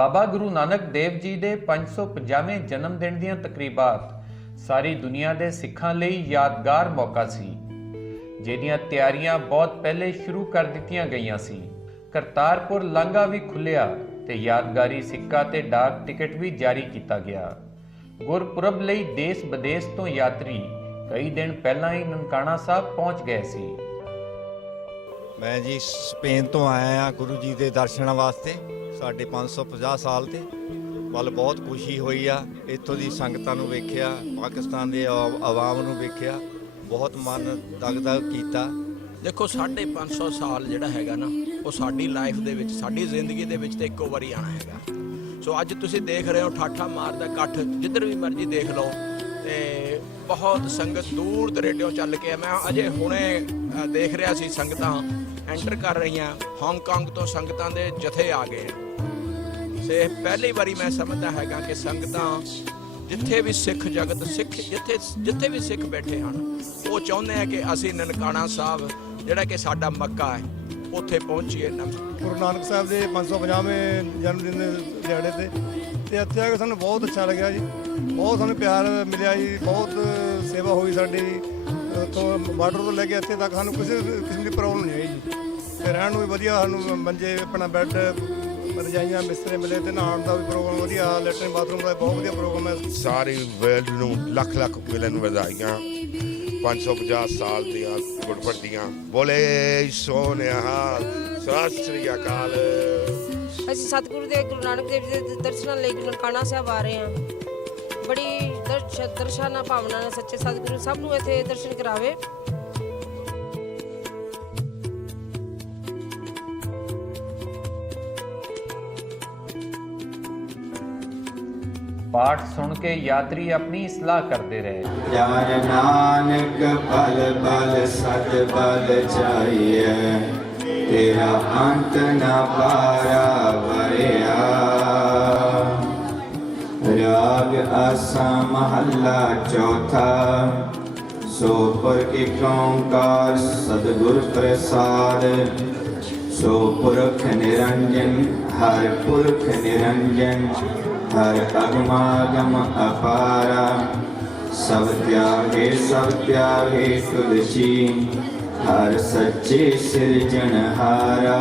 ਬਾਬਾ ਗੁਰੂ ਨਾਨਕ ਦੇਵ ਜੀ ਦੇ 550ਵੇਂ ਜਨਮ ਦਿਨ ਦੀਆਂ ਤਕਰੀਬਾਤ ਸਾਰੀ ਦੁਨੀਆ ਦੇ ਸਿੱਖਾਂ ਲਈ ਯਾਦਗਾਰ ਮੌਕਾ ਸੀ, ਜਿਹਦੀਆਂ ਤਿਆਰੀਆਂ ਬਹੁਤ ਪਹਿਲੇ ਸ਼ੁਰੂ ਕਰ ਦਿੱਤੀਆਂ ਗਈਆਂ ਸੀ। ਕਰਤਾਰਪੁਰ ਲਾਂਘਾ ਵੀ ਖੁੱਲਿਆ ਤੇ ਯਾਦਗਾਰੀ ਸਿੱਕਾ ਤੇ ਡਾਕ ਟਿਕਟ ਵੀ ਜਾਰੀ ਕੀਤਾ ਗਿਆ। ਗੁਰਪੁਰਬ ਲਈ ਦੇਸ਼ ਵਿਦੇਸ਼ ਤੋਂ ਯਾਤਰੀ ਕਈ ਦਿਨ ਪਹਿਲਾਂ ਹੀ ਨਨਕਾਣਾ ਸਾਹਿਬ ਪਹੁੰਚ ਗਏ ਸੀ। ਮੈਂ ਜੀ ਸਪੇਨ ਤੋਂ ਆਇਆ ਹਾਂ ਗੁਰੂ ਜੀ ਦੇ ਦਰਸ਼ਨਾਂ ਵਾਸਤੇ। ਸਾਡੇ 550 ਸਾਲ ਤੇ ਵੱਲ ਬਹੁਤ ਖੁਸ਼ੀ ਹੋਈ ਆ। ਇੱਥੋਂ ਦੀ ਸੰਗਤਾਂ ਨੂੰ ਵੇਖਿਆ, ਪਾਕਿਸਤਾਨ ਦੇ ਆਵਾਮ ਨੂੰ ਵੇਖਿਆ, ਬਹੁਤ ਮਨ ਦਗ-ਦਗ ਕੀਤਾ। ਦੇਖੋ 550 ਸਾਲ ਜਿਹੜਾ ਹੈਗਾ ਨਾ, ਉਹ ਸਾਡੀ ਲਾਈਫ ਦੇ ਵਿੱਚ, ਸਾਡੀ ਜ਼ਿੰਦਗੀ ਦੇ ਵਿੱਚ ਤੇ ਇੱਕੋ ਵਾਰੀ ਆਣਾ ਹੈਗਾ। ਸੋ ਅੱਜ ਤੁਸੀਂ ਦੇਖ ਰਹੇ ਹੋ ਠਾਠਾ ਮਾਰਦਾ ਇਕੱਠ, ਜਿੱਧਰ ਵੀ ਮਰਜ਼ੀ ਦੇਖ ਲਓ, ਤੇ ਬਹੁਤ ਸੰਗਤ ਦੂਰ ਦਰੇਡਿਓਂ ਚੱਲ ਕੇ। ਮੈਂ ਅਜੇ ਹੁਣੇ ਦੇਖ ਰਿਹਾ ਸੀ ਸੰਗਤਾਂ ਐਂਟਰ ਕਰ ਰਹੀਆਂ। ਹਾਂਗਕਾਂਗ ਤੋਂ ਸੰਗਤਾਂ ਦੇ ਜਥੇ ਆ ਗਏ। ਸੇ ਪਹਿਲੀ ਵਾਰੀ ਮੈਂ ਸਮਝਦਾ ਹੈਗਾ ਕਿ ਸੰਗਤਾਂ ਜਿੱਥੇ ਵੀ ਸਿੱਖ ਜਗਤ, ਜਿੱਥੇ ਵੀ ਸਿੱਖ ਬੈਠੇ ਹਨ, ਉਹ ਚਾਹੁੰਦੇ ਆ ਕਿ ਅਸੀਂ ਨਨਕਾਣਾ ਸਾਹਿਬ ਜਿਹੜਾ ਕਿ ਸਾਡਾ ਮੱਕਾ ਹੈ, ਉੱਥੇ ਪਹੁੰਚੀਏ। ਗੁਰੂ ਨਾਨਕ ਸਾਹਿਬ ਦੇ 550ਵੇਂ ਜਨਮ ਦਿਨ ਦੇ ਦਿਹਾੜੇ ਤੇ ਇੱਥੇ ਆ ਕੇ ਸਾਨੂੰ ਬਹੁਤ ਅੱਛਾ ਲੱਗਿਆ ਜੀ। ਬਹੁਤ ਸਾਨੂੰ ਪਿਆਰ ਮਿਲਿਆ ਜੀ, ਬਹੁਤ ਸੇਵਾ ਹੋਈ ਸਾਡੀ। ਉੱਥੋਂ ਬਾਰਡਰ ਤੋਂ ਲੈ ਕੇ ਇੱਥੇ ਤੱਕ ਸਾਨੂੰ ਕਿਸੇ ਕਿਸਮ ਦੀ ਪ੍ਰੋਬਲਮ ਨਹੀਂ ਆਈ ਜੀ। ਤੇ ਰਹਿਣ ਨੂੰ ਵੀ ਵਧੀਆ, ਸਾਨੂੰ ਮੰਜੇ, ਆਪਣਾ ਬੈੱਡ, ਰਜਾਈਆਂ, ਬਿਸਤਰੇ ਮਿਲੇ, ਤੇ ਨਹਾਉਣ ਦਾ ਵੀ ਪ੍ਰੋਗਰਾਮ ਵਧੀਆ, ਲੈਟਰਿਨ ਬਾਥਰੂਮ ਦਾ ਬਹੁਤ ਵਧੀਆ ਪ੍ਰੋਗਰਾਮ ਹੈ। ਸਾਰੀ ਵਰਲਡ ਨੂੰ ਲੱਖ ਲੱਖ ਮਿਲਣ ਵਧਾਈਆਂ। 550 ਸਾਲ ਦੀਆਂ ਗੁਰਪੁਰਬ ਦੀਆਂ। ਬੋਲੇ ਸੋਨਿਹਾ, ਸਤਿ ਸ੍ਰੀ ਅਕਾਲ। ਅਸੀਂ ਸਤਿਗੁਰੂ ਦੇ ਗੁਰੂ ਨਾਨਕ ਦੇਵ ਜੀ ਦੇ ਦਰਸ਼ਨਾਂ ਲਈ ਨਨਕਾਣਾ ਸਾਹਿਬ ਆ ਰਹੇ ਹਾਂ। ਬੜੀ ਦਰਸ਼ਨਾਂ ਭਾਵਨਾ ਨਾਲ ਸੱਚੇ ਸਤਿਗੁਰੂ ਸਭ ਨੂੰ ਇੱਥੇ ਦਰਸ਼ਨ ਕਰਾਵੇ। ਪਾਠ ਸੁਣ ਕੇ ਯਾਤਰੀ ਆਪਣੀ ਸਲਾਹ ਕਰਦੇ ਰਹੇ। ਜਨ ਨਾਨਕ ਬਲ ਬਲ ਸਦ ਬਲ ਚਾਹੀਏ, ਤੇਰਾ ਅੰਤ ਨਾ ਪਾਰਾ ਵਰਿਆ। ਰਾਗ ਆਸਾ ਮਹੱਲਾ ਚੌਥਾ। ਸੋ ਪੁਰਖ ਏਕ ਓੰਕਾਰ ਸਤਿਗੁਰ ਪ੍ਰਸਾਦ। ਸੋ ਪੁਰਖ ਨਿਰੰਜਨ ਹਰਿ ਪੁਰਖ ਨਿਰੰਜਨ, ਹਰ ਅਗਮਾਗਮ ਅਪਾਰਾ। ਸਭ ਤਿਆਗੇ ਤੁਲਸੀ, ਹਰ ਸੱਚੇ ਸਿਰਜਣਹਾਰਾ।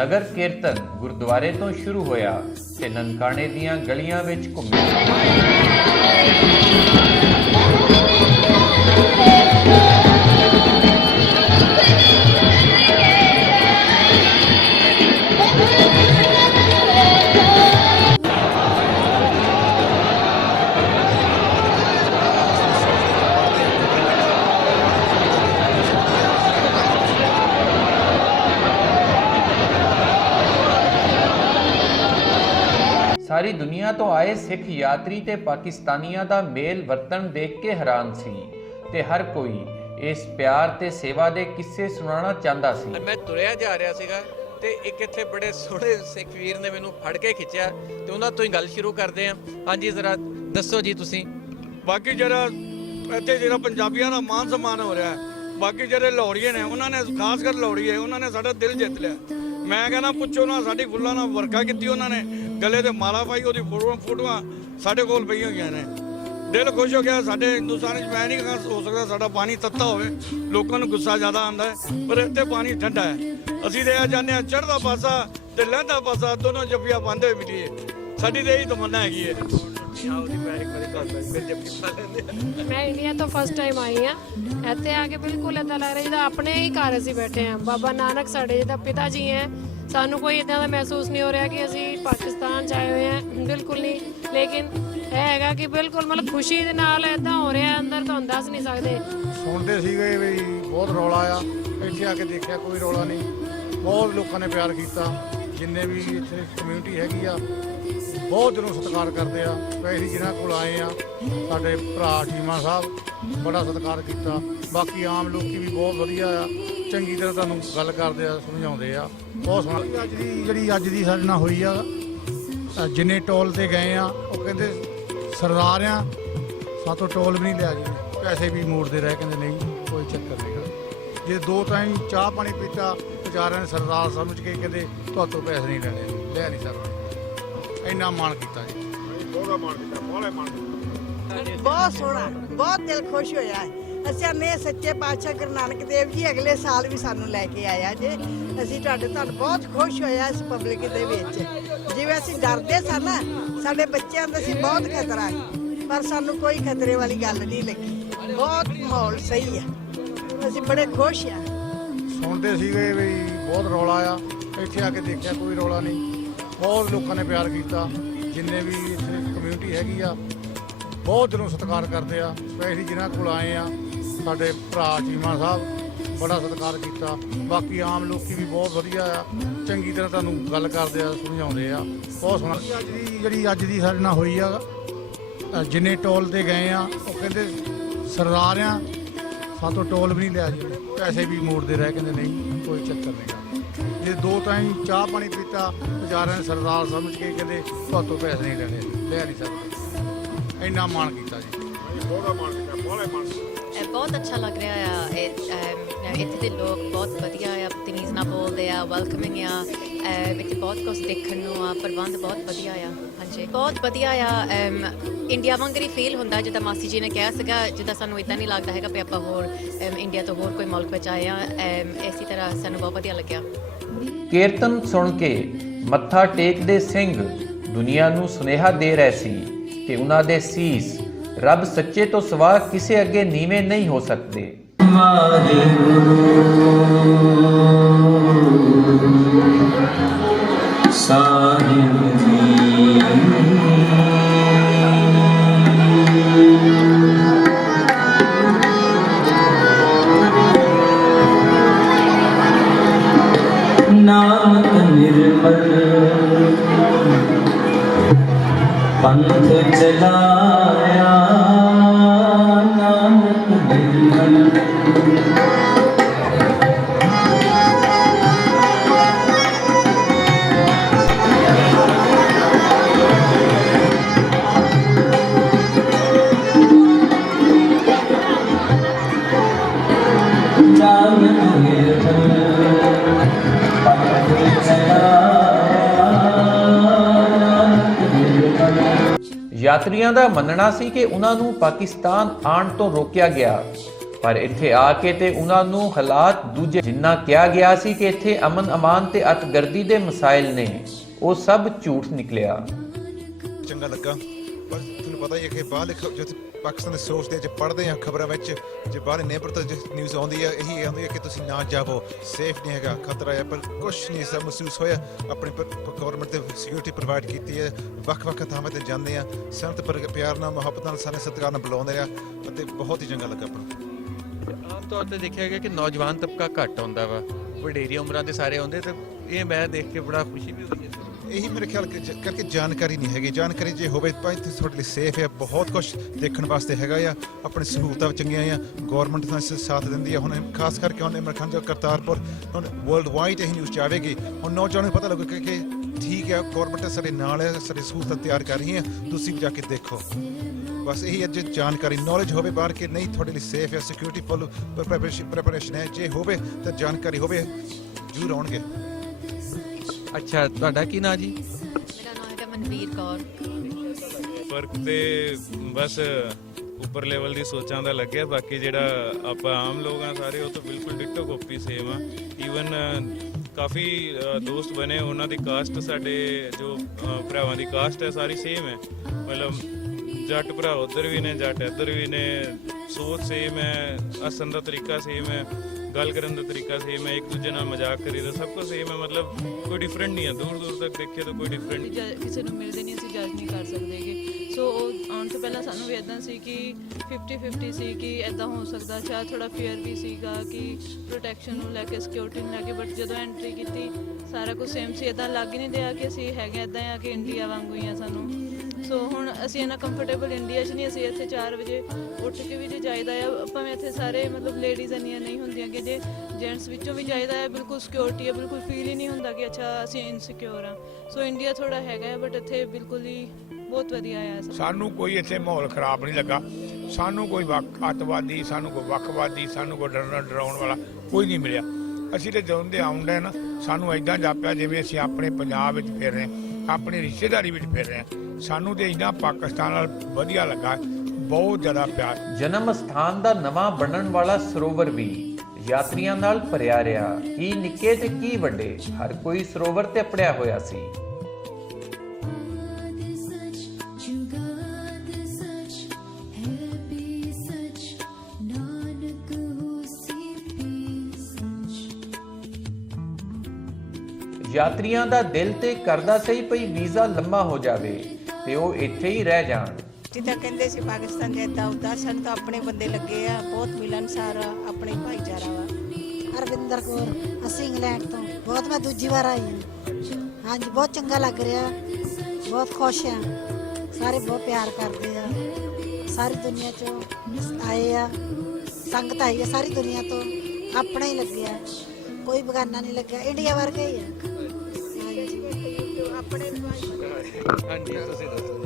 ਨਗਰ ਕੀਰਤਨ ਗੁਰਦੁਆਰੇ ਤੋਂ ਸ਼ੁਰੂ ਹੋਇਆ ਤੇ ਨਨਕਾਣੇ ਦੀਆਂ ਗਲੀਆਂ ਵਿੱਚ ਘੁੰਮਿਆ। ਸਾਰੀ ਦੁਨੀਆ ਤੋਂ ਆਏ ਸਿੱਖ ਯਾਤਰੀ ਤੇ ਪਾਕਿਸਤਾਨੀਆਂ ਦਾ ਮੇਲ ਵਰਤਣ ਦੇਖ ਕੇ ਹੈਰਾਨ ਸੀ ਤੇ ਹਰ ਕੋਈ ਇਸ ਪਿਆਰ ਤੇ ਸੇਵਾ ਦੇ ਕਿੱਸੇ ਸੁਣਾਉਣਾ ਚਾਹੁੰਦਾ ਸੀ। ਮੈਂ ਤੁਰਿਆ ਜਾ ਰਿਹਾ ਸੀਗਾ ਤੇ ਇੱਕ ਇੱਥੇ ਬੜੇ ਸੋਹਣੇ ਸਿੱਖ ਵੀਰ ਨੇ ਮੈਨੂੰ ਫੜ ਕੇ ਖਿੱਚਿਆ ਤੇ ਉਹਨਾਂ ਤੋਂ ਹੀ ਗੱਲ ਸ਼ੁਰੂ ਕਰਦੇ ਹਾਂ। ਹਾਂਜੀ ਜ਼ਰਾ ਦੱਸੋ ਜੀ ਤੁਸੀਂ। ਬਾਕੀ ਜਿਹੜਾ ਇੱਥੇ ਜਿਹੜਾ ਪੰਜਾਬੀਆਂ ਦਾ ਮਾਨ ਸਨਮਾਨ ਹੋ ਰਿਹਾ, ਬਾਕੀ ਜਿਹੜੇ ਲਾਹੌਰੀਏ ਨੇ, ਉਹਨਾਂ ਨੇ ਖਾਸ ਕਰ ਲਾਹੌਰੀਏ, ਉਹਨਾਂ ਨੇ ਸਾਡਾ ਦਿਲ ਜਿੱਤ ਲਿਆ। ਮੈਂ ਕਹਿੰਦਾ ਪੁੱਛੋ ਨਾ, ਸਾਡੀ ਫੁੱਲਾਂ ਨਾਲ ਵਰਖਾ ਕੀਤੀ ਉਹਨਾਂ ਨੇ, ਗਲੇ ਤੇ ਮਾਲਾ ਪਾਈ, ਉਹਦੀ ਫੋਟੋਆਂ ਸਾਡੇ ਕੋਲ ਪਈਆਂ ਹੋਈਆਂ ਨੇ। ਦਿਲ ਖੁਸ਼ ਹੋ ਗਿਆ। ਸਾਡੇ ਹਿੰਦੁਸਤਾਨ 'ਚ ਮੈਂ ਨਹੀਂ ਹੋ ਸਕਦਾ ਸਾਡਾ ਪਾਣੀ ਤੱਤਾ ਹੋਵੇ, ਲੋਕਾਂ ਨੂੰ ਗੁੱਸਾ ਜ਼ਿਆਦਾ ਆਉਂਦਾ ਹੈ, ਪਰ ਇੱਥੇ ਪਾਣੀ ਠੰਡਾ ਹੈ। ਅਸੀਂ ਤੇ ਇਹ ਚਾਹੁੰਦੇ ਹਾਂ ਚੜ੍ਹਦਾ ਪਾਸਾ ਤੇ ਲਹਿੰਦਾ ਪਾਸਾ ਦੋਨੋਂ ਜੱਫੀਆਂ ਪਾਉਂਦੇ ਹੋਏ ਮਿਲੀਏ। ਸਾਡੀ ਤੇ ਇਹੀ ਤਮੰਨਾ ਹੈਗੀ ਹੈ। मैं इंडिया तो फर्स्ट टाइम आई हाँ। ਇੱਥੇ ਆ ਕੇ ਬਿਲਕੁਲ ਇੱਦਾਂ ਲੱਗ ਰਿਹਾ ਜਿੱਦਾਂ ਆਪਣੇ ਹੀ ਘਰ ਅਸੀਂ ਬੈਠੇ ਹਾਂ। ਬਾਬਾ ਨਾਨਕ ਸਾਡੇ ਜਿੱਦਾਂ ਪਿਤਾ ਜੀ ਹੈ। ਸਾਨੂੰ ਕੋਈ ਇੱਦਾਂ ਦਾ ਮਹਿਸੂਸ ਨਹੀਂ ਹੋ ਰਿਹਾ ਕਿ ਅਸੀਂ ਪਾਕਿਸਤਾਨ 'ਚ ਆਏ ਹੋਏ ਹਾਂ, ਬਿਲਕੁਲ ਨਹੀਂ। ਲੇਕਿਨ ਇਹ ਹੈਗਾ ਕਿ ਬਿਲਕੁਲ ਮਤਲਬ ਖੁਸ਼ੀ ਦੇ ਨਾਲ ਇੱਦਾਂ ਹੋ ਰਿਹਾ ਅੰਦਰ, ਤੁਹਾਨੂੰ ਦੱਸ ਨਹੀਂ ਸਕਦੇ। ਸੁਣਦੇ ਸੀਗੇ ਵੀ ਬਹੁਤ ਰੌਲਾ ਆ, ਇੱਥੇ ਆ ਕੇ ਦੇਖਿਆ ਕੋਈ ਰੌਲਾ ਨਹੀਂ। ਬਹੁਤ ਲੋਕਾਂ ਨੇ ਪਿਆਰ ਕੀਤਾ, ਜਿੰਨੇ ਵੀ ਇੱਥੇ ਕਮਿਊਨਿਟੀ ਹੈਗੀ ਆ ਬਹੁਤ ਦਿਲੋਂ ਸਤਿਕਾਰ ਕਰਦੇ ਆ। ਅਸੀਂ ਜਿਨ੍ਹਾਂ ਕੋਲ ਆਏ ਆ ਸਾਡੇ ਭਰਾ ਚੀਮਾ ਸਾਹਿਬ ਬੜਾ ਸਤਿਕਾਰ ਕੀਤਾ। ਬਾਕੀ ਆਮ ਲੋਕੀ ਵੀ ਬਹੁਤ ਵਧੀਆ ਆ, ਚੰਗੀ ਤਰ੍ਹਾਂ ਤੁਹਾਨੂੰ ਗੱਲ ਕਰਦੇ ਆ, ਸਮਝਾਉਂਦੇ ਆ। ਬਹੁਤ ਸੋਹਣਾ ਅੱਜ ਦੀ ਸਾਡੇ ਨਾਲ ਹੋਈ ਆ। ਜਿੰਨੇ ਟੋਲ ਤੇ ਗਏ ਆ ਉਹ ਕਹਿੰਦੇ ਸਰਦਾਰ ਆ ਸਾਤੋਂ ਟੋਲ ਵੀ ਨਹੀਂ ਲਿਆ ਜੀ, ਪੈਸੇ ਵੀ ਮੋੜਦੇ ਰਹੇ। ਕਹਿੰਦੇ ਨਹੀਂ ਕੋਈ ਚੱਕਰ ਨਹੀਂ। ਜੇ 2 ਟਾਈਮ ਚਾਹ ਪਾਣੀ ਪੀਤਾ ਵਿਚਾਰਿਆਂ ਨੇ ਸਰਦਾਰ ਸਮਝ ਕੇ ਕਹਿੰਦੇ ਤੁਹਾਤੋਂ ਪੈਸੇ ਨਹੀਂ ਲੈਣੇ, ਲੈ ਨਹੀਂ ਸਕਦੇ। ਇੰਨਾ ਮਾਣ ਕੀਤਾ ਜੀ। ਬਹੁਤ ਸੋਹਣਾ, ਬਹੁਤ ਦਿਲ ਖੁਸ਼ ਹੋਇਆ ਹੈ। ਅਸੀਂ ਨੇ ਸੱਚੇ ਪਾਤਸ਼ਾਹ ਗੁਰੂ ਨਾਨਕ ਦੇਵ ਜੀ ਅਗਲੇ ਸਾਲ ਵੀ ਸਾਨੂੰ ਲੈ ਕੇ ਆਇਆ ਜੇ। ਅਸੀਂ ਤੁਹਾਡੇ ਤੋਂ ਬਹੁਤ ਖੁਸ਼ ਹੋਇਆ ਇਸ ਪਬਲਿਕ ਦੇ ਵਿੱਚ। ਜਿਵੇਂ ਅਸੀਂ ਡਰਦੇ ਸਨ ਨਾ, ਸਾਡੇ ਬੱਚਿਆਂ ਦਾ ਸੀ ਬਹੁਤ ਖਤਰਾ ਹੈ, ਪਰ ਸਾਨੂੰ ਕੋਈ ਖਤਰੇ ਵਾਲੀ ਗੱਲ ਨਹੀਂ ਲੱਗੀ। ਬਹੁਤ ਮਾਹੌਲ ਸਹੀ ਹੈ, ਅਸੀਂ ਬੜੇ ਖੁਸ਼ ਹਾਂ। ਸੁਣਦੇ ਸੀਗੇ ਵੀ ਬਹੁਤ ਰੌਲਾ ਆ, ਇੱਥੇ ਆ ਕੇ ਦੇਖਿਆ ਕੋਈ ਰੌਲਾ ਨਹੀਂ। ਬਹੁਤ ਲੋਕਾਂ ਨੇ ਪਿਆਰ ਕੀਤਾ। ਜਿੰਨੇ ਵੀ ਇੱਥੇ ਕਮਿਊਨਿਟੀ ਹੈਗੀ ਆ ਬਹੁਤ ਦਿਲੋਂ ਸਤਿਕਾਰ ਕਰਦੇ ਆ। ਅਸੀਂ ਜਿਨ੍ਹਾਂ ਕੋਲ ਆਏ ਆ ਸਾਡੇ ਭਰਾ ਚੀਮਾ ਸਾਹਿਬ ਬੜਾ ਸਤਿਕਾਰ ਕੀਤਾ। ਬਾਕੀ ਆਮ ਲੋਕੀ ਵੀ ਬਹੁਤ ਵਧੀਆ ਆ, ਚੰਗੀ ਤਰ੍ਹਾਂ ਤੁਹਾਨੂੰ ਗੱਲ ਕਰਦੇ ਆ, ਸਮਝਾਉਂਦੇ ਆ। ਬਹੁਤ ਸੋਹਣਾ ਅੱਜ ਦੀ ਸਾਡੇ ਨਾਲ ਹੋਈ ਆ। ਜਿੰਨੇ ਟੋਲ ਤੇ ਗਏ ਆ ਉਹ ਕਹਿੰਦੇ ਸਰਦਾਰ ਆ ਸਾਤੋਂ ਟੋਲ ਵੀ ਨਹੀਂ ਲਿਆ ਜੀ, ਪੈਸੇ ਵੀ ਮੋੜਦੇ ਰਹੇ। ਕਹਿੰਦੇ ਨਹੀਂ ਕੋਈ ਚੱਕਰ ਨਹੀਂ। ਜੇ 2 ਟਾਈਮ ਚਾਹ ਪਾਣੀ ਪੀਤਾ ਵਿਚਾਰਿਆਂ ਨੇ ਸਰਦਾਰ ਸਮਝ ਕੇ ਕਹਿੰਦੇ ਤੁਹਾਤੋਂ ਪੈਸੇ ਨਹੀਂ ਲੈਣੇ, ਲੈ ਨਹੀਂ ਸਕਦੇ। ਇੰਨਾ ਮਾਣ ਕੀਤਾ ਜੀ। ਬਹੁਤ ਅੱਛਾ ਲੱਗ ਰਿਹਾ ਆ। ਇੱਥੇ ਦੇ ਲੋਕ ਬਹੁਤ ਵਧੀਆ ਆ, ਤਮੀਜ਼ ਨਾਲ ਬੋਲਦੇ ਆ, ਵੈਲਕਮਿੰਗ ਆ। ਇੱਥੇ ਬਹੁਤ ਕੁਝ ਦੇਖਣ ਨੂੰ ਆ, ਪ੍ਰਬੰਧ ਬਹੁਤ ਵਧੀਆ ਆ। ਹਾਂਜੀ ਬਹੁਤ ਵਧੀਆ ਆ। ਇੰਡੀਆ ਵਾਂਗਰ ਹੀ ਫੀਲ ਹੁੰਦਾ, ਜਿੱਦਾਂ ਮਾਸੀ ਜੀ ਨੇ ਕਿਹਾ ਸੀਗਾ। ਜਿੱਦਾਂ ਸਾਨੂੰ ਇੱਦਾਂ ਨਹੀਂ ਲੱਗਦਾ ਹੈਗਾ ਵੀ ਆਪਾਂ ਹੋਰ ਇੰਡੀਆ ਤੋਂ ਹੋਰ ਕੋਈ ਮੁਲਕ ਵਿੱਚ ਆਏ ਆ। ਇਸੇ ਤਰ੍ਹਾਂ ਸਾਨੂੰ ਬਹੁਤ ਵਧੀਆ ਲੱਗਿਆ। ਕੀਰਤਨ ਸੁਣ ਕੇ ਮੱਥਾ ਟੇਕਦੇ ਸਿੰਘ ਦੁਨੀਆ ਨੂੰ ਸੁਨੇਹਾ ਦੇ ਰਹੇ ਸੀ ਕਿ ਉਹਨਾਂ ਦੇ ਸੀਸ ਰੱਬ ਸੱਚੇ ਤੋਂ ਸਿਵਾ ਕਿਸੇ ਅੱਗੇ ਨੀਵੇਂ ਨਹੀਂ ਹੋ ਸਕਦੇ। ਨਾਨਕ ਨਿਰਮਲ ਪੰਥ ਚਲਾਇਆ, ਨਾਨਕ ਨਿਰਮਲ ਯਾਤਰੀਆਂ ਦਾ ਮੰਨਣਾ ਸੀ ਕਿ ਉਹਨਾਂ ਨੂੰ ਪਾਕਿਸਤਾਨ ਆਉਣ ਤੋਂ ਰੋਕਿਆ ਗਿਆ, ਪਰ ਇੱਥੇ ਆ ਕੇ ਤੇ ਉਹਨਾਂ ਨੂੰ ਹਾਲਾਤ ਦੂਜੇ ਜਿੰਨਾ ਕਿਹਾ ਗਿਆ ਸੀ ਕਿ ਇੱਥੇ ਅਮਨ ਅਮਾਨ ਤੇ ਅਤਗਰਦੀ ਦੇ ਮਸਾਇਲ ਨੇ, ਉਹ ਸਭ ਝੂਠ ਨਿਕਲਿਆ। ਚੰਗਾ ਲੱਗਾ, ਪਰ ਤੁਹਾਨੂੰ ਪਤਾ ਹੀ ਹੈ ਕਿ ਬਾਹਰ ਜਦ ਪਾਕਿਸਤਾਨ ਦੇ ਸੋਚਦੇ ਜੇ ਪੜ੍ਹਦੇ ਆ ਖਬਰਾਂ ਵਿੱਚ, ਜੇ ਬਾਹਰ ਨੇਬਰ ਤੋਂ ਨਿਊਜ਼ ਆਉਂਦੀ ਹੈ, ਇਹੀ ਆਉਂਦੀ ਹੈ ਕਿ ਤੁਸੀਂ ਨਾ ਜਾਵੋ, ਸੇਫ ਨਹੀਂ ਹੈਗਾ, ਖਤਰਾ ਹੈ। ਪਰ ਕੁਛ ਨਹੀਂ ਐਸਾ ਮਹਿਸੂਸ ਹੋਇਆ। ਆਪਣੀ ਗੌਰਮੈਂਟ ਨੇ ਸਿਕਿਉਰਿਟੀ ਪ੍ਰੋਵਾਈਡ ਕੀਤੀ ਹੈ, ਵੱਖ-ਵੱਖ ਥਾਵਾਂ ਤੇ ਜਾਂਦੇ ਆ, ਸੰਤ ਪਿਆਰ ਨਾਲ ਮੁਹੱਬਤ ਨਾਲ ਸਾਰੇ ਸਤਿਕਾਰ ਨਾਲ ਬੁਲਾਉਂਦੇ ਆ, ਅਤੇ ਬਹੁਤ ਹੀ ਚੰਗਾ ਲੱਗਾ ਆਪਾਂ ਨੂੰ। ਆਮ ਤੌਰ ਤੇ ਦੇਖਿਆ ਗਿਆ ਕਿ ਨੌਜਵਾਨ ਤਬਕਾ ਘੱਟ ਆਉਂਦਾ ਵਾ, ਵਡੇਰੀ ਉਮਰਾਂ ਦੇ ਸਾਰੇ ਆਉਂਦੇ, ਤੇ ਇਹ ਮੈਂ ਦੇਖ ਕੇ ਬੜਾ ਖੁਸ਼ੀ ਵੀ ਹੋਈ ਹੈ। ਇਹੀ ਮੇਰੇ ਖਿਆਲ ਕਰਕੇ ਜਾਣਕਾਰੀ ਨਹੀਂ ਹੈਗੀ। ਜਾਣਕਾਰੀ ਜੇ ਹੋਵੇ ਤਾਂ ਤੁਹਾਡੇ ਲਈ ਸੇਫ ਹੈ, ਬਹੁਤ ਕੁਝ ਦੇਖਣ ਵਾਸਤੇ ਹੈਗਾ ਆ। ਆਪਣੀ ਸਹੂਲਤਾਂ ਚੰਗੀਆਂ ਆ, ਗੌਰਮੈਂਟ ਦਾ ਸਾਥ ਦਿੰਦੀ ਹੈ। ਹੁਣ ਖਾਸ ਕਰਕੇ ਹੁਣ ਇਮਰਾਨ ਖਾਨ ਜੋ ਕਰਤਾਰਪੁਰ ਹੁਣ ਵਰਲਡ ਵਾਈਡ ਇਹ ਨਿਊਜ਼ ਜਾਵੇਗੀ, ਹੁਣ ਨੌਜਵਾਨਾਂ ਨੂੰ ਪਤਾ ਲੱਗੇਗਾ ਕਿ ਠੀਕ ਹੈ ਗੌਰਮੈਂਟ ਸਾਡੇ ਨਾਲ ਹੈ, ਸਾਡੀ ਸਹੂਲਤਾਂ ਤਿਆਰ ਕਰ ਰਹੀ ਹੈ, ਤੁਸੀਂ ਵੀ ਜਾ ਕੇ ਦੇਖੋ। ਬਸ ਇਹੀ ਅੱਜ ਜਾਣਕਾਰੀ ਨੌਲੇਜ ਹੋਵੇ ਬਾਹਰ ਕਿ ਨਹੀਂ ਤੁਹਾਡੇ ਲਈ ਸੇਫ ਹੈ, ਸਿਕਿਉਰਿਟੀ ਫੁੱਲ ਪ੍ਰੈਪਰੇਸ਼ਨ ਹੈ। ਜੇ ਹੋਵੇ ਤਾਂ ਜਾਣਕਾਰੀ ਹੋਵੇ ਜ਼ਰੂਰ ਆਉਣਗੇ। ਅੱਛਾ, ਤੁਹਾਡਾ ਕੀ ਨਾਂ ਜੀ? ਮੇਰਾ ਨਾਮ ਹੈਗਾ ਮਨਵੀਰ ਕੌਰ। ਫਰਕ ਤੇ ਬਸ ਉੱਪਰ ਲੈਵਲ ਦੀ ਸੋਚਾਂ ਦਾ ਲੱਗਿਆ, ਬਾਕੀ ਜਿਹੜਾ ਆਪਾਂ ਆਮ ਲੋਕ ਆ ਸਾਰੇ ਉਹ ਤਾਂ ਬਿਲਕੁਲ ਡਿਕਟੋ ਕਾਪੀ ਸੇਮ ਆ। ਈਵਨ ਕਾਫੀ ਦੋਸਤ ਬਣੇ, ਉਹਨਾਂ ਦੀ ਕਾਸਟ ਸਾਡੇ ਜੋ ਭਰਾਵਾਂ ਦੀ ਕਾਸਟ ਹੈ ਸਾਰੀ ਸੇਮ ਹੈ। ਮਤਲਬ ਜੱਟ ਭਰਾ ਉੱਧਰ ਵੀ ਨੇ, ਜੱਟ ਇੱਧਰ ਵੀ ਨੇ, ਸੋਚ ਸੇਮ ਹੈ, ਹੱਸਣ ਦਾ ਤਰੀਕਾ ਸੇਮ ਹੈ, ਗੱਲ ਕਰਨ ਦਾ ਤਰੀਕਾ ਸੇਮ ਹੈ, ਇੱਕ ਦੂਜੇ ਨਾਲ ਮਜ਼ਾਕ ਕਰੀਦਾ, ਸਭ ਕੁਝ ਸੇਮ ਹੈ। ਮਤਲਬ ਕੋਈ ਡਿਫਰੈਂਟ ਨਹੀਂ ਹੈ, ਦੂਰ ਦੂਰ ਤੱਕ ਦੇਖੀਏ ਤਾਂ ਕੋਈ ਡਿਫਰੈਂਟ ਕਿਸੇ ਨੂੰ ਮਿਲਦੇ ਨਹੀਂ, ਅਸੀਂ ਜੱਜ ਨਹੀਂ ਕਰ ਸਕਦੇਗੇ। ਸੋ ਉਹ ਆਉਣ ਤੋਂ ਪਹਿਲਾਂ ਸਾਨੂੰ ਵੀ ਇਦਾਂ ਸੀ ਕਿ 50-50 ਸੀ ਕਿ ਇਦਾਂ ਹੋ ਸਕਦਾ, ਸ਼ਾਇਦ ਥੋੜਾ ਫੀਅਰ ਵੀ ਸੀਗਾ ਕਿ ਪ੍ਰੋਟੈਕਸ਼ਨ ਨੂੰ ਲੈ ਕੇ, ਸਿਕਿਉਰਿਟੀ ਨੂੰ ਲੈ ਕੇ, ਬਟ ਜਦੋਂ ਐਂਟਰੀ ਕੀਤੀ ਸਾਰਾ ਕੁਝ ਸੇਮ ਸੀ। ਇਦਾਂ ਲੱਗ ਹੀ ਨਹੀਂ ਰਿਹਾ ਕਿ ਅਸੀਂ ਹੈਗੇ ਇਦਾਂ ਆ ਕਿ ਇੰਡੀਆ ਵਾਂਗੂ ਹੀ ਆ ਸਾਨੂੰ। ਸੋ ਹੁਣ ਅਸੀਂ ਇੰਨਾ ਕੰਫਰਟੇਬਲ ਇੰਡੀਆ 'ਚ ਨਹੀਂ, ਅਸੀਂ ਇੱਥੇ 4 ਵਜੇ ਉੱਠ ਕੇ ਵੀ ਜੇ ਜਾਈਦਾ ਆ, ਭਾਵੇਂ ਇੱਥੇ ਸਾਰੇ ਮਤਲਬ ਲੇਡੀਜ਼ ਇੰਨੀਆਂ ਨਹੀਂ ਹੁੰਦੀਆਂ ਕਿ ਜੇ ਜੈਂਟਸ ਵਿੱਚੋਂ ਵੀ ਜਾਈਦਾ ਹੈ ਬਿਲਕੁਲ ਸਿਕਿਉਰਿਟੀ ਹੈ, ਬਿਲਕੁਲ ਫੀਲ ਹੀ ਨਹੀਂ ਹੁੰਦਾ ਕਿ ਅੱਛਾ ਅਸੀਂ ਇਨਸਿਕਿਉਰ ਆ। ਸੋ ਇੰਡੀਆ ਥੋੜਾ ਹੈਗਾ ਬਟ ਇੱਥੇ ਬਿਲਕੁਲ ਹੀ ਬਹੁਤ ਵਧੀਆ ਆ। ਸਾਨੂੰ ਕੋਈ ਇੱਥੇ ਮਾਹੌਲ ਖਰਾਬ ਨਹੀਂ ਲੱਗਾ, ਸਾਨੂੰ ਕੋਈ ਅੱਤਵਾਦੀ, ਸਾਨੂੰ ਕੋਈ ਵੱਖਵਾਦੀ, ਸਾਨੂੰ ਕੋਈ ਡਰਾਉਣ ਵਾਲਾ ਕੋਈ ਨਹੀਂ ਮਿਲਿਆ। ਅਸੀਂ ਤੇ ਜਦੋਂ ਦੇ ਆਉਂਦੇ ਨਾ ਸਾਨੂੰ ਇਦਾਂ ਜਾਪਿਆ ਜਿਵੇਂ ਅਸੀਂ ਆਪਣੇ ਪੰਜਾਬ ਵਿੱਚ ਫਿਰ ਰਹੇ ਹਾਂ, ਆਪਣੀ ਰਿਸ਼ਤੇਦਾਰੀ ਵਿੱਚ ਫਿਰ ਰਹੇ ਹਾਂ। ਸਾਨੂੰ ਤੇ ਇੰਨਾ ਪਾਕਿਸਤਾਨ ਨਾਲ ਵਧੀਆ ਲੱਗਾ, ਬਹੁਤ ਜ਼ਿਆਦਾ ਪਿਆਰ। ਜਨਮ ਸਥਾਨ ਦਾ ਨਵਾਂ ਬਣਨ ਵਾਲਾ ਸਰੋਵਰ ਵੀ ਯਾਤਰੀਆਂ ਨਾਲ ਭਰਿਆ ਰਿਹਾ। ਕੀ ਨਿੱਕੇ ਤੇ ਕੀ ਵੱਡੇ, ਹਰ ਕੋਈ ਸਰੋਵਰ ਤੇ ਅਪੜਿਆ ਹੋਇਆ ਸੀ। ਯਾਤਰੀਆਂ ਦਾ ਦਿਲ ਤੇ ਕਰਦਾ ਸਹੀ ਪਈ ਵੀਜ਼ਾ ਲੰਮਾ ਹੋ ਜਾਵੇ ਤੇ ਉਹ ਇੱਥੇ ਹੀ ਰਹਿ ਜਾਣ। ਜਿੱਦਾਂ ਕਹਿੰਦੇ ਸੀ ਪਾਕਿਸਤਾਨ ਦੇ ਇੱਦਾਂ ਉੱਦਾਂ, ਸਾਨੂੰ ਤਾਂ ਆਪਣੇ ਬੰਦੇ ਲੱਗੇ ਆ, ਬਹੁਤ ਮਿਲਣਸਾਰ ਆ, ਆਪਣੇ ਭਾਈਚਾਰਾ ਵਾ। ਹਰਵਿੰਦਰ ਕੌਰ, ਅਸੀਂ ਇੰਗਲੈਂਡ ਤੋਂ। ਬਹੁਤ ਮੈਂ ਦੂਜੀ ਵਾਰ ਆਈ ਹਾਂ। ਹਾਂਜੀ, ਬਹੁਤ ਚੰਗਾ ਲੱਗ ਰਿਹਾ, ਬਹੁਤ ਖੁਸ਼ ਆ। ਸਾਰੇ ਬਹੁਤ ਪਿਆਰ ਕਰਦੇ ਆ, ਸਾਰੀ ਦੁਨੀਆ ਚੋਂ ਆਏ ਆ, ਸੰਗਤ ਆਈ ਆ ਸਾਰੀ ਦੁਨੀਆ ਤੋਂ। ਆਪਣਾ ਹੀ ਲੱਗਿਆ, ਕੋਈ ਬਗਾਨਾ ਨਹੀਂ ਲੱਗਿਆ, ਇੰਡੀਆ ਵਰਗਾ ਹੀ ਆ। ਹਾਂਜੀ ਤੁਸੀਂ ਦੱਸੋ।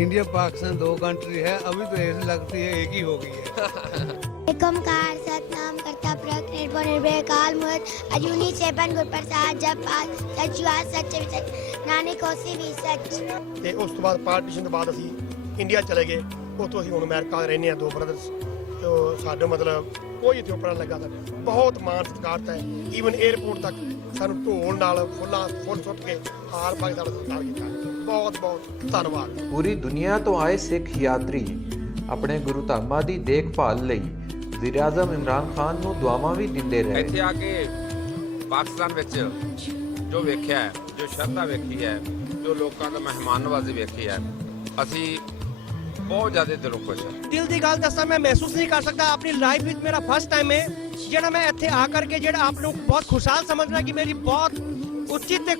इंडिया पाकिस्तान 2 कंट्री है, अभी तो ऐसी लगती है एक ही हो गई है। कार सतनाम करता प्रकट बने काल मुहत अजूनी सेपन गुरप्रसाद जब पास सचवास सच्चे सच नानक होसी भी सच। ਤੇ ਉਸ ਤੋਂ ਬਾਅਦ ਪਾਰਟੀਸ਼ਨ ਤੋਂ ਬਾਅਦ ਅਸੀਂ ਇੰਡੀਆ ਚਲੇ ਗਏ। ਉੱਥੋਂ ਅਸੀਂ ਹੁਣ ਅਮਰੀਕਾ ਰਹਿੰਦੇ ਹਾਂ, 2 ਬ੍ਰਦਰਸ। ਤੇ ਸਾਡੇ ਮਤਲਬ ਕੋਈ ਇੱਥੇ ਉਪਰਾ ਲੱਗਾ ਤਾਂ ਬਹੁਤ ਮਾਣ ਸਤਿਕਾਰਤ ਹੈ। ਈਵਨ 에ਅਰਪੋਰਟ ਤੱਕ ਸਾਨੂੰ ਢੋਲ ਨਾਲ ਫੁੱਲ ਸੁੱਟ ਕੇ ਹਾਰ ਪਾ ਕੇ ਸਾਡਾ ਸਤਿਕਾਰ ਕੀਤਾ। ਬਹੁਤ ਬਹੁਤ ਧੰਨਵਾਦ। ਪੂਰੀ ਦੁਨੀਆ ਤੋਂ ਆਏ ਸਿੱਖ ਯਾਤਰੀ ਆਪਣੇ ਗੁਰੂ ਧਾਮਾਂ ਦੀ ਦੇਖਭਾਲ ਲਈ ਵਜ਼ੀਰ ਆਜ਼ਮ ਇਮਰਾਨ ਖਾਨ ਨੂੰ ਦੁਆਵਾਂ ਵੀ ਦਿੰਦੇ ਰਹੇ। ਇੱਥੇ ਆ ਕੇ ਪਾਕਿਸਤਾਨ ਵਿੱਚ ਜੋ ਵੇਖਿਆ ਹੈ, ਜੋ ਸ਼ਰਧਾ ਵੇਖੀ ਹੈ, ਜੋ ਲੋਕਾਂ ਦਾ ਮਹਿਮਾਨ ਨਵਾਜ਼ੀ ਵੇਖੀ ਹੈ, ਅਸੀਂ ਬਹੁਤ ਜ਼ਿਆਦਾ ਦਿਲੋਂ ਖੁਸ਼ ਹਾਂ। ਦਿਲ ਦੀ ਗੱਲ ਦੱਸਾਂ, ਮੈਂ ਮਹਿਸੂਸ ਨਹੀਂ ਕਰ ਸਕਦਾ, ਆਪਣੀ ਲਾਈਫ ਵਿੱਚ ਮੇਰਾ ਫਸਟ ਟਾਈਮ ਹੈ ਜਿਹੜਾ ਮੈਂ ਇੱਥੇ ਆ ਕਰਕੇ ਜਿਹੜਾ ਆਪ ਨੂੰ ਬਹੁਤ ਖੁਸ਼ਹਾਲ ਸਮਝਣਾ ਕਿ ਮੇਰੀ ਬਹੁਤ ਉੱਚੀ ਤੇ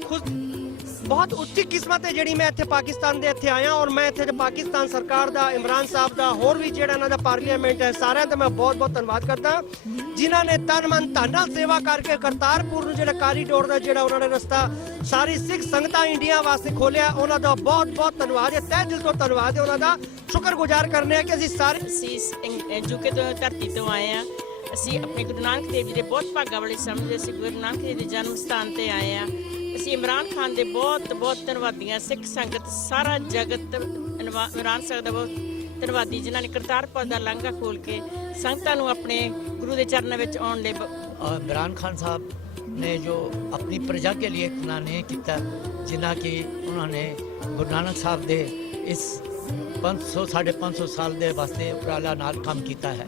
ਬਹੁਤ ਉੱਚੀ ਕਿਸਮਤ ਹੈ ਜਿਹੜੀ ਮੈਂ ਇੱਥੇ ਪਾਕਿਸਤਾਨ ਦੇ ਇੱਥੇ ਆਇਆ। ਔਰ ਮੈਂ ਇੱਥੇ ਪਾਕਿਸਤਾਨ ਸਰਕਾਰ ਦਾ, ਇਮਰਾਨ ਸਾਹਿਬ ਦਾ, ਹੋਰ ਵੀ ਜਿਹੜਾ ਇਹਨਾਂ ਦਾ ਪਾਰਲੀਮੈਂਟ ਹੈ, ਸਾਰਿਆਂ ਦਾ ਮੈਂ ਬਹੁਤ ਬਹੁਤ ਧੰਨਵਾਦ ਕਰਦਾ ਜਿਨ੍ਹਾਂ ਨੇ ਤਨ ਮਨ ਧਨ ਨਾਲ ਸੇਵਾ ਕਰਕੇ ਕਰਤਾਰਪੁਰ ਨੂੰ ਜਿਹੜਾ ਕਾਰੀਡੋਰ ਦਾ ਜਿਹੜਾ ਉਹਨਾਂ ਨੇ ਰਸਤਾ ਸਾਰੀ ਸਿੱਖ ਸੰਗਤਾਂ ਇੰਡੀਆ ਵਾਸਤੇ ਖੋਲਿਆ, ਉਹਨਾਂ ਦਾ ਬਹੁਤ ਬਹੁਤ ਧੰਨਵਾਦ ਹੈ, ਤਹਿ ਦਿਲ ਤੋਂ ਧੰਨਵਾਦ ਹੈ ਉਹਨਾਂ ਦਾ। ਸ਼ੁਕਰਗੁਜ਼ਾਰ ਕਰਨੇ ਆ ਕਿ ਅਸੀਂ ਸਾਰੇ ਯੂਕੇ ਤੋਂ ਧਰਤੀ ਤੋਂ ਆਏ ਆ। ਅਸੀਂ ਆਪਣੇ ਗੁਰੂ ਨਾਨਕ ਦੇਵ ਜੀ ਦੇ ਬਹੁਤ ਭਾਗਾਂ ਵਾਲੇ ਸਮਝਦੇ, ਅਸੀਂ ਗੁਰੂ ਨਾਨਕ ਦੇਵ ਦੇ ਜਨਮ ਸਥਾਨ ਤੇ ਆਏ ਆ। ਅਸੀਂ ਇਮਰਾਨ ਖਾਨ ਦੇ ਬਹੁਤ ਬਹੁਤ ਧੰਨਵਾਦੀਆਂ, ਸਿੱਖ ਸੰਗਤ, ਸਾਰਾ ਜਗਤ ਇਮਰਾਨ ਸਾਹਿਬ ਦਾ ਬਹੁਤ ਧੰਨਵਾਦੀ ਜਿਨ੍ਹਾਂ ਨੇ ਕਰਤਾਰਪੁਰ ਦਾ ਲਾਂਘਾ ਖੋਲ ਕੇ ਸੰਗਤਾਂ ਨੂੰ ਆਪਣੇ ਗੁਰੂ ਦੇ ਚਰਨਾਂ ਵਿੱਚ ਆਉਣ ਲਈ। इमरान खान साहब ने जो अपनी प्रजा के लिए इतना नहीं किया, जिन्ना कि उन्होंने गुरु नानक साहब दे इस 500 550 साल के वास्ते उपराला नाल काम किया है।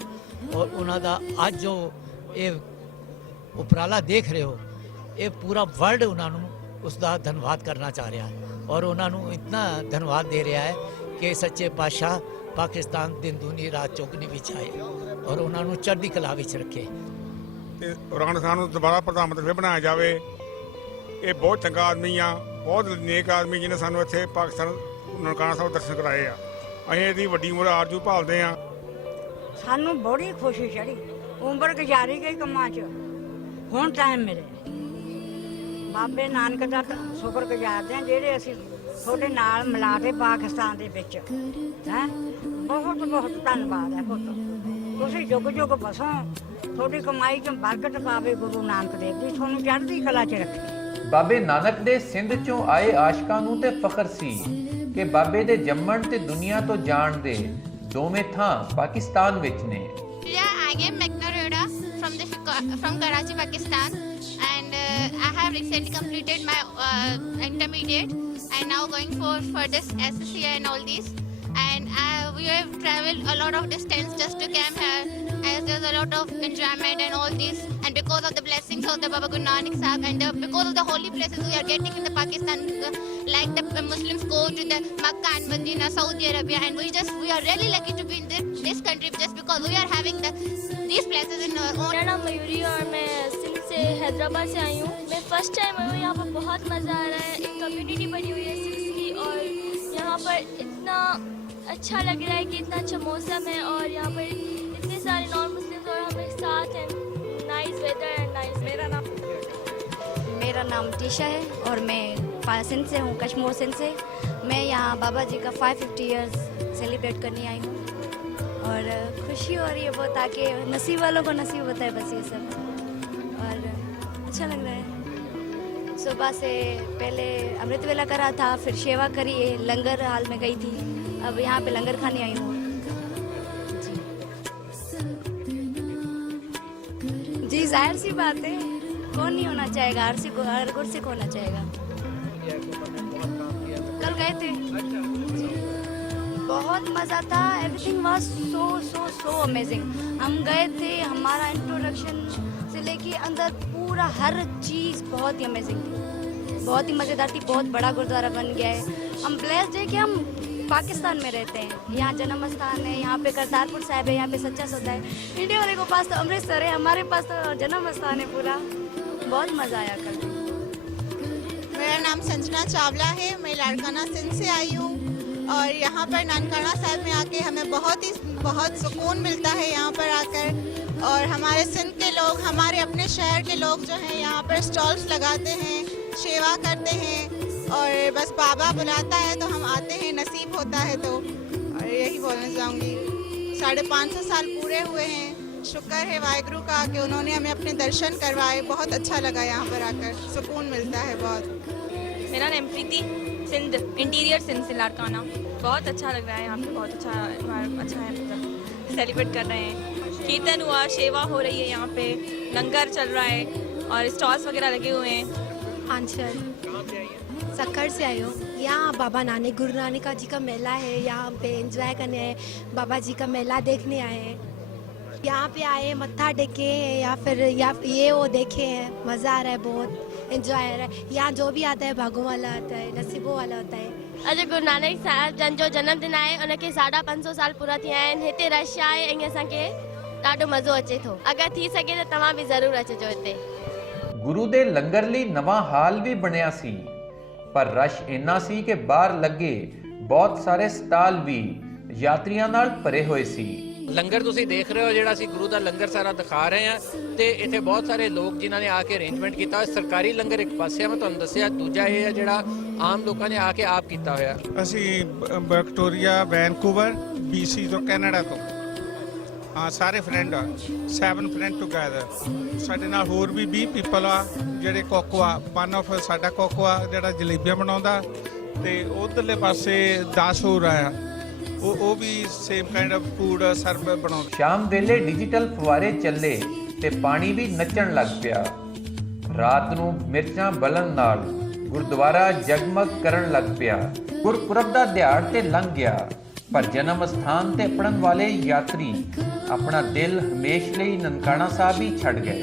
और उन्होंने अज जो ये उपराला देख रहे हो, ये पूरा वर्ल्ड उन्होंने उसका धन्यवाद करना चाह रहा है और उन्होंने इतना धन्यवाद दे रहा है कि सच्चे पातशाह पाकिस्तान दिन दूनी रात चौगनी विच आए और उन्होंने चढ़दी कला विच रखे। ਇਮਰਾਨ ਖਾਨ ਨੂੰ ਦੁਬਾਰਾ ਪ੍ਰਧਾਨ ਮੰਤਰੀ ਬਣਾਇਆ ਜਾਵੇ। ਇਹ ਬਹੁਤ ਚੰਗਾ ਆਦਮੀ ਆ, ਬਹੁਤ ਨੇਕ ਆਦਮੀ ਜਿਹਨੇ ਸਾਨੂੰ ਇੱਥੇ ਪਾਕਿਸਤਾਨ ਨਨਕਾਣਾ ਸਾਹਿਬ ਦਰਸ਼ਨ ਕਰਾਏ ਆ। ਅਸੀਂ ਇਹਦੀ ਵੱਡੀ ਉਮਰ ਆਰਜ਼ੂ ਭਾਲਦੇ ਆ। ਸਾਨੂੰ ਬੜੀ ਖੁਸ਼ੀ ਚੜੀ, ਉਮਰ ਗੁਜ਼ਾਰੀ ਗਈ ਕੰਮਾਂ 'ਚ, ਹੁਣ ਟਾਈਮ ਮਿਲੇ। ਬਾਬੇ ਨਾਨਕ ਦਾ ਸ਼ੁਕਰ ਗੁਜ਼ਾਰਦੇ ਆ ਜਿਹੜੇ ਅਸੀਂ ਤੁਹਾਡੇ ਨਾਲ ਮਿਲਾ ਕੇ ਪਾਕਿਸਤਾਨ ਦੇ ਵਿੱਚ ਹੈ। ਬਹੁਤ ਬਹੁਤ ਧੰਨਵਾਦ ਹੈ ਪੁੱਤ, ਤੁਸੀਂ ਜੁਗ ਜੁਗ ਬਸੋ, ਤੁਹਾਡੀ ਕਮਾਈ 'ਚ ਬਰਕਤ ਪਾਵੇ ਗੁਰੂ ਨਾਨਕ ਦੇਵ ਜੀ, ਤੁਹਾਨੂੰ ਚੜ੍ਹਦੀ ਕਲਾ 'ਚ ਰੱਖੇ। ਬਾਬੇ ਨਾਨਕ ਦੇ ਸਿੰਧ ਚੋਂ ਆਏ ਆਸ਼ਕਾਂ ਨੂੰ ਤੇ ਫਖਰ ਸੀ ਕਿ ਬਾਬੇ ਦੇ ਜੰਮਣ ਤੇ ਦੁਨੀਆ ਤੋਂ ਜਾਣ ਦੇ ਦੋਵੇਂ ਥਾਂ ਪਾਕਿਸਤਾਨ ਵਿੱਚ ਨੇ। I am Meghna Arora from Karachi, Pakistan, and I have recently completed my intermediate and now going for this SSC and all these. And we have traveled a lot of distance just to come here, as there's a lot of enjoyment and all these, and and because of the blessings of the Baba Guru Nanak Sahib and because of the holy places we are getting in the Pakistan, like the Muslims go to the Makkah and Medina, Saudi Arabia, and we are really lucky to be in this country just because we are having these places in our own. मेरा नाम मयूरी और मैं सिंध से हैदराबाद से आई हूँ। मैं first time I हूँ, यहाँ पर बहुत मज़ा आ रहा है। एक कम्युनिटी बनी हुई है सिक्स की और यहाँ पर इतना अच्छा लग रहा है कि इतना अच्छा मौसम है और यहाँ पर इतने सारे नॉन मुस्लिम्स और हम एक साथ हैं। Nice weather and nice. मेरा नाम टीशा है और मैं सिंध से हूँ, कश्मीर सिंध से। मैं यहाँ बाबा जी का 550 ईयर्स सेलिब्रेट करने आई हूँ और खुशी हो रही है बहुत, आके नसीब वालों को नसीब होता है बस ये सब, और अच्छा लग रहा है। सुबह से पहले अमृत वेला करा था, फिर सेवा करी, लंगर हाल में गई थी, अब यहाँ पे लंगर खाने आई हूँ। जी जाहिर सी बात है, कौन नहीं होना चाहेगा, हर गुरसिक होना चाहेगा। कल गए थे, बहुत मज़ा था। Everything was so amazing. हम गए थे, हमारा इंट्रोडक्शन से लेके अंदर पूरा हर चीज़ बहुत ही अमेजिंग थी, बहुत ही मज़ेदार थी। बहुत बड़ा गुरुद्वारा बन गया है। हम ब्लेस्ड है कि हम पाकिस्तान में रहते हैं, यहाँ जन्म स्थान है, यहाँ पे करतारपुर साहिब है, यहाँ पे सच्चा सौदा है। इंडिया वाले को पास तो अमृतसर है, हमारे पास तो जन्म स्थान है पूरा। बहुत मज़ा आया कल। मेरा नाम संजना चावला है, मैं लाड़काना सिंध से आई हूँ और यहाँ पर ननकाना साहिब में आके हमें बहुत सुकून मिलता है यहाँ पर आकर। और हमारे सिंध के लोग, हमारे अपने शहर के लोग जो हैं यहाँ पर स्टॉल्स लगाते हैं, सेवा करते हैं और बस बाबा बुलाता है तो हम आते हैं, नसीब होता है तो। और यही बोलना चाहूँगी, 550 साल पूरे हुए हैं, शुक्र है वाहिगुरु का कि उन्होंने हमें अपने दर्शन करवाए। बहुत अच्छा लगा यहाँ पर आकर, सुकून मिलता है बहुत। मेरा नाम प्रीति, सिंध, इंटीरियर सिंध से लाड़काना। बहुत अच्छा लग रहा है यहाँ पे, बहुत अच्छा है, मतलब सेलिब्रेट कर रहे हैं। कीर्तन हुआ, सेवा हो रही है यहाँ पे, लंगर चल रहा है और स्टॉल्स वगैरह लगे हुए हैं। आंचल सक्खर से आई हूँ। यहाँ बाबा नानक गुरु नानक जी का मेला है, यहाँ पे एंजॉय करने आए, बाबा जी का मेला देखने आए हैं। यहाँ पे आए, मत्था टेके या फिर ये वो देखे हैं, मज़ा आ रहा है, बहुत एंजॉय आ रहा है। यहाँ जो भी आता है भागों वाला आता है, नसीबों वाला होता है। अॼु गुरु नानक साहिब जन जो जन्मदिन आहे, उनखे 550 साल पूरा थिया आहिनि। हिते रश आहे ऐं असांखे ॾाढो मज़ो अचे थो। अगरि थी सघे त तव्हां बि ज़रूरु अचिजो हिते। ਗੁਰੂ ਦੇ ਲੰਗਰ ਲਈ ਨਵਾਂ ਹਾਲ ਵੀ ਬਣਿਆ ਸੀ, ਪਰ ਰਸ਼ ਇੰਨਾ ਸੀ ਕਿ ਬਾਹਰ ਲੱਗੇ ਬਹੁਤ ਸਾਰੇ ਸਟਾਲ ਵੀ ਯਾਤਰੀਆਂ ਨਾਲ ਭਰੇ ਹੋਏ ਸੀ। ਲੰਗਰ ਤੁਸੀਂ ਦੇਖ ਰਹੇ ਹੋ, ਜਿਹੜਾ ਅਸੀਂ ਗੁਰੂ ਦਾ ਲੰਗਰ ਸਾਰਾ ਦਿਖਾ ਰਹੇ ਹਾਂ, ਤੇ ਇੱਥੇ ਬਹੁਤ ਸਾਰੇ ਲੋਕ ਜਿਨ੍ਹਾਂ ਨੇ ਆ ਕੇ ਅਰੇਂਜਮੈਂਟ ਕੀਤਾ ਹੋਇਆ। ਸਰਕਾਰੀ ਲੰਗਰ ਇੱਕ ਪਾਸੇ ਮੈਂ ਤੁਹਾਨੂੰ ਦੱਸਿਆ, ਦੂਜਾ ਇਹ ਹੈ ਜਿਹੜਾ ਆਮ ਲੋਕਾਂ ਨੇ ਆ ਕੇ ਆਪ ਕੀਤਾ ਹੋਇਆ। ਅਸੀਂ ਵਿਕਟੋਰੀਆ, ਵੈਨਕੂਵਰ, BC ਤੋਂ, ਕੈਨੇਡਾ ਤੋਂ। ਹਾਂ, ਸਾਰੇ ਫਰੈਂਡ ਆ, 7 ਫਰੈਂਡ ਟੂਗੇਦਰ। ਸਾਡੇ ਨਾਲ ਹੋਰ ਵੀ 20 ਪੀਪਲ ਆ ਜਿਹੜੇ ਕੋਕੋਆ, ਵਨ ਆਫ ਸਾਡਾ ਕੋਕੋਆ ਜਿਹੜਾ ਜਲੇਬੀਆਂ ਬਣਾਉਂਦਾ, ਤੇ ਉਧਰਲੇ ਪਾਸੇ 10 ਹੋਰ ਆਇਆ, ਉਹ ਵੀ ਸੇਮ ਕਾਈਂਡ ਆਫ ਫੂਡ ਸਰਵ ਬਣਾਉਂਦੇ। ਸ਼ਾਮ ਵੇਲੇ ਡਿਜੀਟਲ ਫੁਆਰੇ ਚੱਲੇ ਤੇ ਪਾਣੀ ਵੀ ਨੱਚਣ ਲੱਗ ਪਿਆ। ਰਾਤ ਨੂੰ ਮਿਰਚਾਂ ਬਲਣ ਨਾਲ ਗੁਰਦੁਆਰਾ ਜਗਮਗ ਕਰਨ ਲੱਗ ਪਿਆ। ਗੁਰਪੁਰਬ ਦਾ ਦਿਹਾੜ ਤੇ ਲੰਘ ਗਿਆ, ਪਰ ਜਨਮ ਸਥਾਨ ਤੇ ਪੜਨ ਵਾਲੇ ਯਾਤਰੀ ਆਪਣਾ ਦਿਲ ਹਮੇਸ਼ ਲਈ ਨਨਕਾਣਾ ਸਾਹਿਬ ਹੀ ਛੱਡ ਗਏ।